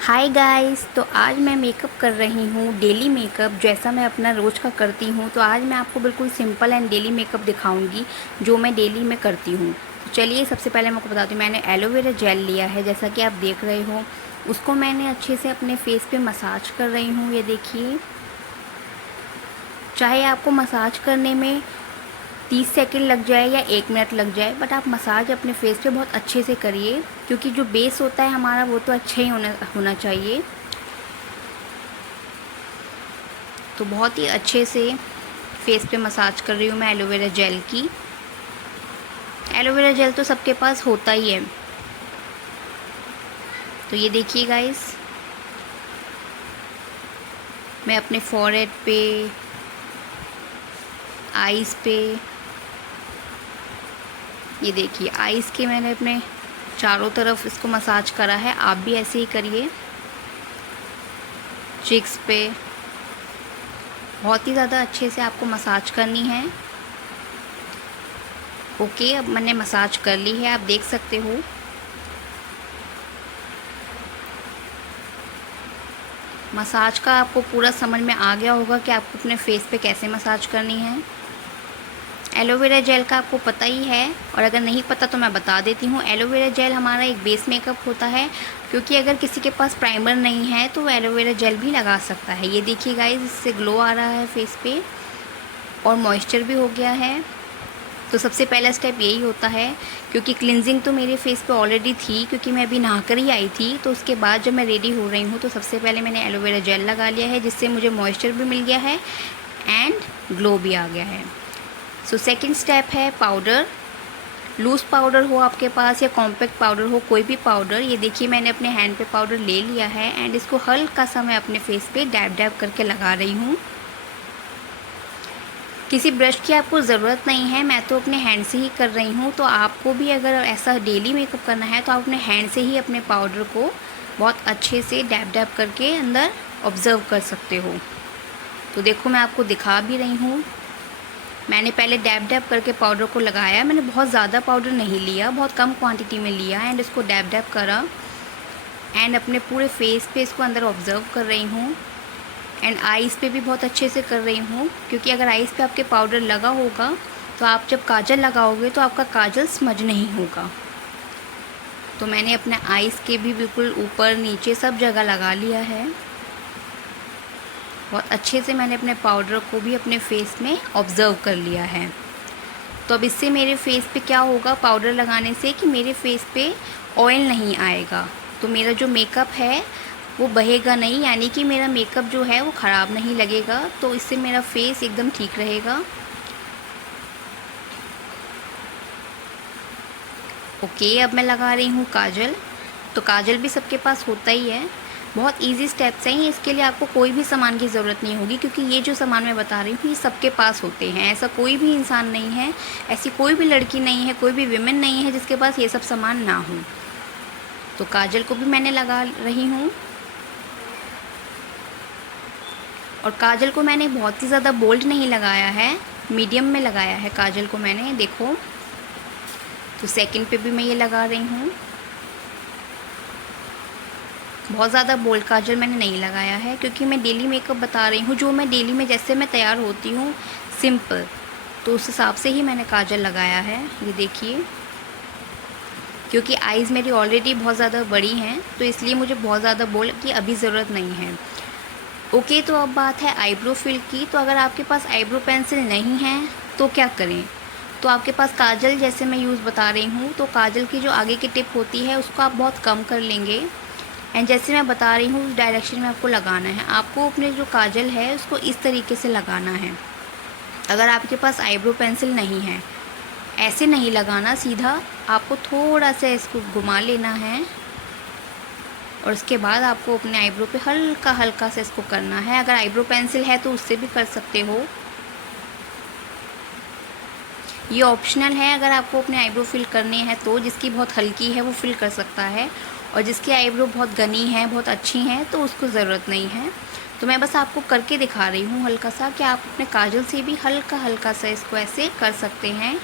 Hi guys. तो आज मैं मेकअप कर रही हूँ, डेली मेकअप जैसा मैं अपना रोज़ का करती हूँ। तो आज मैं आपको बिल्कुल सिंपल एंड डेली मेकअप दिखाऊंगी जो मैं डेली में करती हूँ। तो चलिए सबसे पहले मैं आपको बताती हूँ। मैंने एलोवेरा जेल लिया है, जैसा कि आप देख रहे हो। उसको मैंने अच्छे से अपने फेस पे मसाज कर रही हूँ। ये देखिए, चाहे आपको मसाज करने में 30 सेकंड लग जाए या 1 मिनट लग जाए, बट आप मसाज अपने फेस पे बहुत अच्छे से करिए, क्योंकि जो बेस होता है हमारा वो तो अच्छा ही होना चाहिए। तो बहुत ही अच्छे से फेस पे मसाज कर रही हूँ मैं एलोवेरा जेल की। एलोवेरा जेल तो सबके पास होता ही है। तो ये देखिए गाइस, मैं अपने फॉरहेड पे, आईज़ पे, ये देखिए आईज़ के मैंने अपने चारों तरफ इसको मसाज करा है। आप भी ऐसे ही करिए। चिक्स पे बहुत ही ज़्यादा अच्छे से आपको मसाज करनी है। ओके, अब मैंने मसाज कर ली है, आप देख सकते हो। मसाज का आपको पूरा समझ में आ गया होगा कि आपको अपने फेस पे कैसे मसाज करनी है। एलोवेरा जेल का आपको पता ही है, और अगर नहीं पता तो मैं बता देती हूँ। एलोवेरा जेल हमारा एक बेस मेकअप होता है, क्योंकि अगर किसी के पास प्राइमर नहीं है तो वो एलोवेरा जेल भी लगा सकता है। ये देखिए गाइस, इससे ग्लो आ रहा है फेस पे और मॉइस्चर भी हो गया है। तो सबसे पहला स्टेप यही होता है, क्योंकि क्लिनजिंग तो मेरे फेस पे ऑलरेडी थी, क्योंकि मैं अभी नहाकर ही आई थी। तो उसके बाद जब मैं रेडी हो रही हूँ तो सबसे पहले मैंने एलोवेरा जेल लगा लिया है, जिससे मुझे मॉइस्चर भी मिल गया है एंड ग्लो भी आ गया है। सो सेकंड स्टेप है पाउडर। लूज़ पाउडर हो आपके पास या कॉम्पैक्ट पाउडर हो, कोई भी पाउडर। ये देखिए मैंने अपने हैंड पे पाउडर ले लिया है एंड इसको हल्का सा मैं अपने फेस पे डैब डैब करके लगा रही हूँ। किसी ब्रश की आपको ज़रूरत नहीं है, मैं तो अपने हैंड से ही कर रही हूँ। तो आपको भी अगर ऐसा डेली मेकअप करना है तो आप अपने हैंड से ही अपने पाउडर को बहुत अच्छे से डैब डैब करके अंदर ऑब्ज़र्व कर सकते हो। तो देखो मैं आपको दिखा भी रही हूँ। मैंने पहले डैब डैब करके पाउडर को लगाया। मैंने बहुत ज़्यादा पाउडर नहीं लिया, बहुत कम क्वांटिटी में लिया एंड इसको डैब डैब करा एंड अपने पूरे फेस पे इसको अंदर ऑब्ज़र्व कर रही हूँ। एंड आईज़ पे भी बहुत अच्छे से कर रही हूँ, क्योंकि अगर आईज़ पे आपके पाउडर लगा होगा तो आप जब काजल लगाओगे तो आपका काजल स्मज नहीं होगा। तो मैंने अपने आईज़ के भी बिल्कुल ऊपर नीचे सब जगह लगा लिया है। बहुत अच्छे से मैंने अपने पाउडर को भी अपने फेस में ऑब्ज़र्व कर लिया है। तो अब इससे मेरे फेस पे क्या होगा, पाउडर लगाने से, कि मेरे फेस पे ऑयल नहीं आएगा। तो मेरा जो मेकअप है वो बहेगा नहीं, यानी कि मेरा मेकअप जो है वो ख़राब नहीं लगेगा। तो इससे मेरा फेस एकदम ठीक रहेगा। ओके, अब मैं लगा रही हूँ काजल। तो काजल भी सबके पास होता ही है। बहुत इजी स्टेप्स हैं, इसके लिए आपको कोई भी सामान की ज़रूरत नहीं होगी, क्योंकि ये जो सामान मैं बता रही हूँ ये सबके पास होते हैं। ऐसा कोई भी इंसान नहीं है, ऐसी कोई भी लड़की नहीं है, कोई भी विमेन नहीं है जिसके पास ये सब सामान ना हो। तो काजल को भी मैंने लगा रही हूँ, और काजल को मैंने बहुत ही ज़्यादा बोल्ड नहीं लगाया है, मीडियम में लगाया है काजल को मैंने, देखो। तो सेकंड पे भी मैं ये लगा रही हूँ। बहुत ज़्यादा बोल्ड काजल मैंने नहीं लगाया है, क्योंकि मैं डेली मेकअप बता रही हूँ, जो मैं डेली में जैसे मैं तैयार होती हूँ सिंपल, तो उस हिसाब से ही मैंने काजल लगाया है। ये देखिए, क्योंकि आईज़ मेरी ऑलरेडी बहुत ज़्यादा बड़ी हैं, तो इसलिए मुझे बहुत ज़्यादा बोल्ड की अभी ज़रूरत नहीं है। ओके, तो अब बात है आईब्रो फिल की। तो अगर आपके पास आईब्रो पेंसिल नहीं है तो क्या करें। तो आपके पास काजल, जैसे मैं यूज़ बता रही हूँ, तो काजल की जो आगे की टिप होती है उसको आप बहुत कम कर लेंगे एंड जैसे मैं बता रही हूँ उस डायरेक्शन में आपको लगाना है। आपको अपने जो काजल है उसको इस तरीके से लगाना है। अगर आपके पास आईब्रो पेंसिल नहीं है, ऐसे नहीं लगाना सीधा, आपको थोड़ा सा इसको घुमा लेना है और उसके बाद आपको अपने आईब्रो पे हल्का हल्का से इसको करना है। अगर आईब्रो पेंसिल है तो उससे भी कर सकते हो, ये ऑप्शनल है। अगर आपको अपने आईब्रो फिल करने हैं तो जिसकी बहुत हल्की है वो फिल कर सकता है, और जिसकी आईब्रो बहुत घनी है, बहुत अच्छी हैं, तो उसको ज़रूरत नहीं है। तो मैं बस आपको करके दिखा रही हूँ हल्का सा, कि आप अपने काजल से भी हल्का हल्का सा इसको ऐसे कर सकते हैं।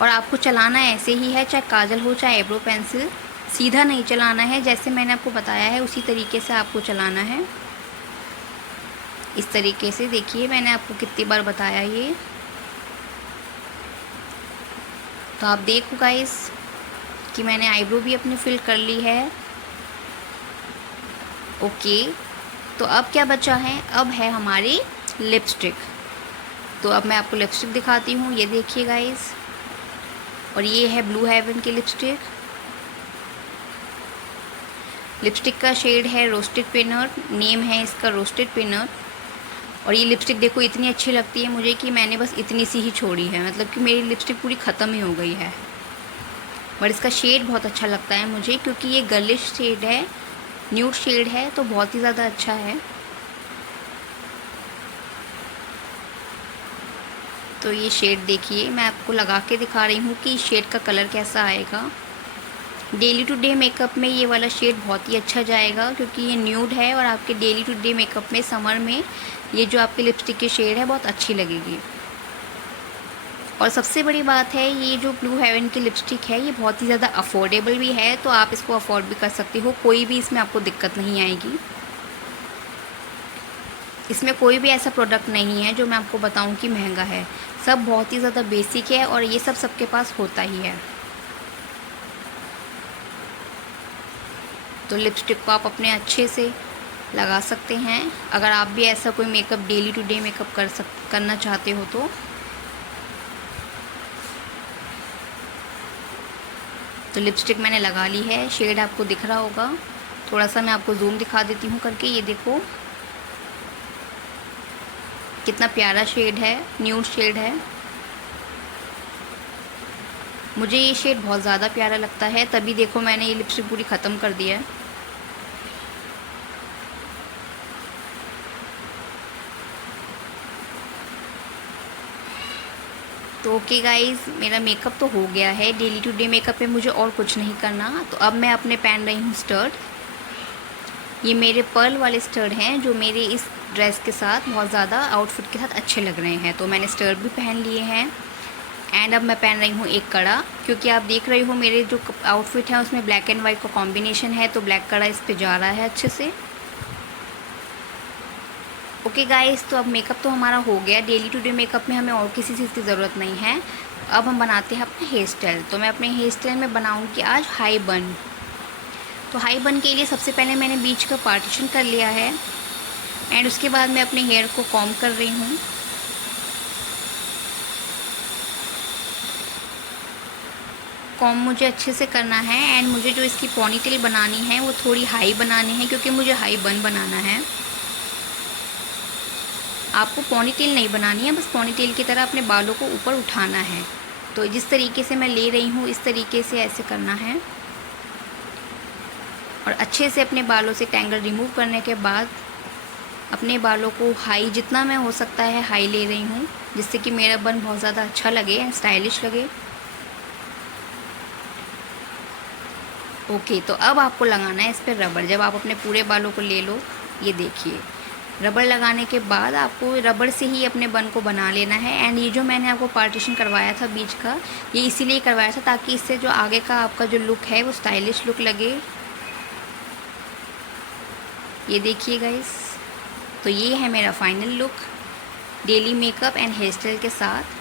और आपको चलाना ऐसे ही है, चाहे काजल हो चाहे आईब्रो पेंसिल। सीधा नहीं चलाना है, जैसे मैंने आपको बताया है उसी तरीके से आपको चलाना है। इस तरीके से देखिए, मैंने आपको कितनी बार बताया ये। तो आप देखो गाइस कि मैंने आईब्रो भी अपनी फिल कर ली है। ओके, तो अब क्या बचा है, अब है हमारी लिपस्टिक। तो अब मैं आपको लिपस्टिक दिखाती हूँ, ये देखिए गाइस। और ये है ब्लू हेवन की लिपस्टिक। लिपस्टिक का शेड है रोस्टेड पिनट, नेम है इसका रोस्टेड पिनट। और ये लिपस्टिक देखो इतनी अच्छी लगती है मुझे कि मैंने बस इतनी सी ही छोड़ी है, मतलब कि मेरी लिपस्टिक पूरी ख़त्म ही हो गई है। बट इसका शेड बहुत अच्छा लगता है मुझे, क्योंकि ये गर्लिश शेड है, न्यूड शेड है, तो बहुत ही ज़्यादा अच्छा है। तो ये शेड देखिए, मैं आपको लगा के दिखा रही हूँ कि शेड का कलर कैसा आएगा। डेली टू डे मेकअप में ये वाला शेड बहुत ही अच्छा जाएगा, क्योंकि ये न्यूड है और आपके डेली टू डे मेकअप में समर में ये जो आपकी लिपस्टिक की शेड है बहुत अच्छी लगेगी। और सबसे बड़ी बात है, ये जो ब्लू हेवन की लिपस्टिक है ये बहुत ही ज़्यादा अफोर्डेबल भी है, तो आप इसको अफोर्ड भी कर सकते हो, कोई भी इसमें आपको दिक्कत नहीं आएगी। इसमें कोई भी ऐसा प्रोडक्ट नहीं है जो मैं आपको बताऊं कि महंगा है, सब बहुत ही ज़्यादा बेसिक है और ये सब सबके पास होता ही है। तो लिपस्टिक को आप अपने अच्छे से लगा सकते हैं, अगर आप भी ऐसा कोई makeup daily to day makeup करना चाहते हो तो लिपस्टिक मैंने लगा ली है, शेड आपको दिख रहा होगा। थोड़ा सा मैं आपको जूम दिखा देती हूँ करके, ये देखो कितना प्यारा शेड है, न्यूड शेड है। मुझे ये शेड बहुत ज़्यादा प्यारा लगता है, तभी देखो मैंने ये लिपस्टिक पूरी ख़त्म कर दिया है। तो ओके गाइज़, मेरा मेकअप तो हो गया है। डेली टू डे मेकअप में मुझे और कुछ नहीं करना। तो अब मैं अपने पहन रही हूँ स्टड। ये मेरे पर्ल वाले स्टड हैं जो मेरे इस ड्रेस के साथ बहुत ज़्यादा आउटफिट के साथ अच्छे लग रहे हैं, तो मैंने स्टड भी पहन लिए हैं। एंड अब मैं पहन रही हूँ एक कड़ा, क्योंकि आप देख रहे हो मेरे जो आउटफिट है उसमें ब्लैक एंड वाइट का कॉम्बिनेशन है, तो ब्लैक कड़ा इस पर जा रहा है अच्छे से। ओके गाइस, तो अब मेकअप तो हमारा हो गया। डेली टू डे मेकअप में हमें और किसी चीज़ की ज़रूरत नहीं है। अब हम बनाते हैं अपना हेयर स्टाइल। तो मैं अपने हेयर स्टाइल में बनाऊँगी आज हाई बन। तो हाई बन के लिए सबसे पहले मैंने बीच का पार्टीशन कर लिया है एंड उसके बाद मैं अपने हेयर को कॉम्ब कर रही हूँ। कॉम्ब मुझे अच्छे से करना है एंड मुझे जो इसकी पोनीटेल बनानी है वो थोड़ी हाई बनानी है, क्योंकि मुझे हाई बन बनाना है। आपको पोनीटेल नहीं बनानी है, बस पोनीटेल की तरह अपने बालों को ऊपर उठाना है। तो जिस तरीके से मैं ले रही हूँ इस तरीके से ऐसे करना है और अच्छे से अपने बालों से टैंगल रिमूव करने के बाद अपने बालों को हाई जितना मैं हो सकता है हाई ले रही हूँ, जिससे कि मेरा बन बहुत ज़्यादा अच्छा लगे एंड स्टाइलिश लगे। ओके, तो अब आपको लगाना है इस पर रबड़। जब आप अपने पूरे बालों को ले लो, ये देखिए रबड़ लगाने के बाद आपको रबड़ से ही अपने बन को बना लेना है। एंड ये जो मैंने आपको पार्टीशन करवाया था बीच का, ये इसीलिए करवाया था ताकि इससे जो आगे का आपका जो लुक है वो स्टाइलिश लुक लगे। ये देखिए गाइस, तो ये है मेरा final look daily makeup and hair style के साथ।